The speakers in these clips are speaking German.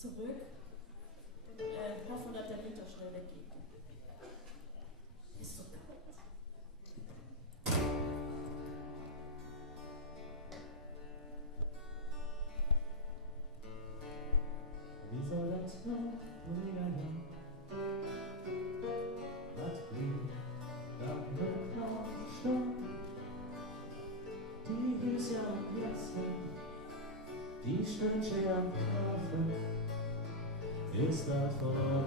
zurück und hoffen, dass der Winter schnell weggeht. Ist so kalt. Wie soll das noch bringen? Was blieb nach dem Knopfstock? Die Hüse am Jassen, die Stündchen am Hafen, ist das vorbei.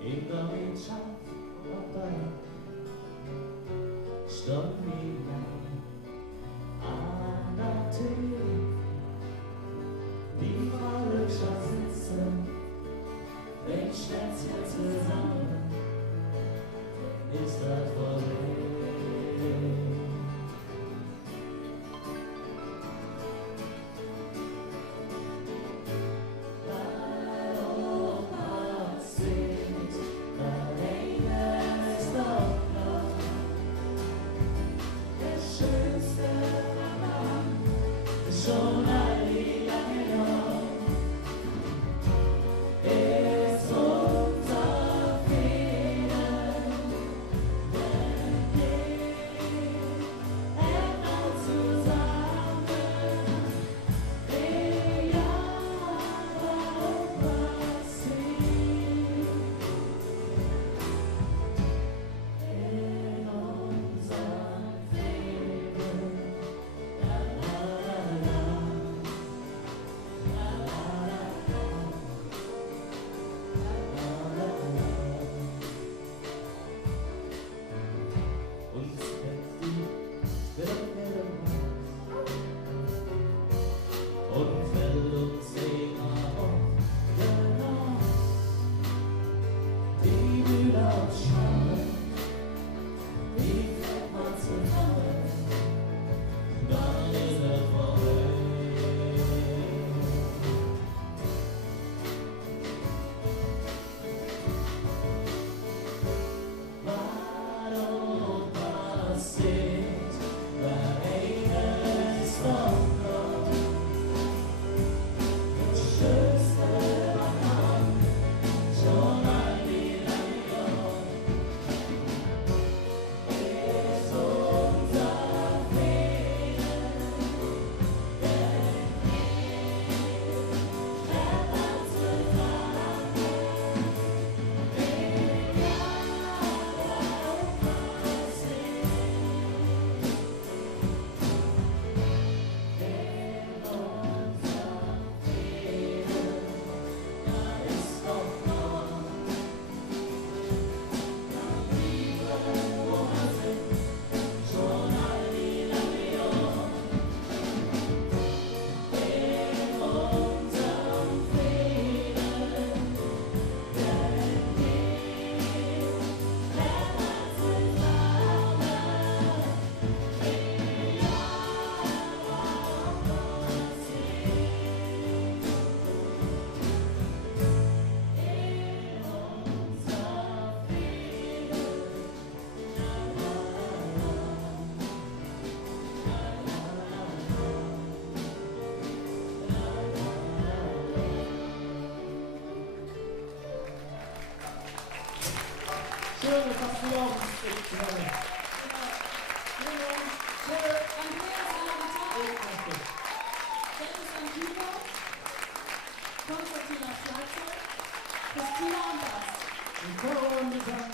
In der Wirtschaft und dann stand mir an der Tür, die alle schon sitzen, wenn Schwänzchen zusammen, ist das vorbei. Schöne Verführung. Konstantin am Schlagzeug, Christina am Bass. Und Chor und Gitarre.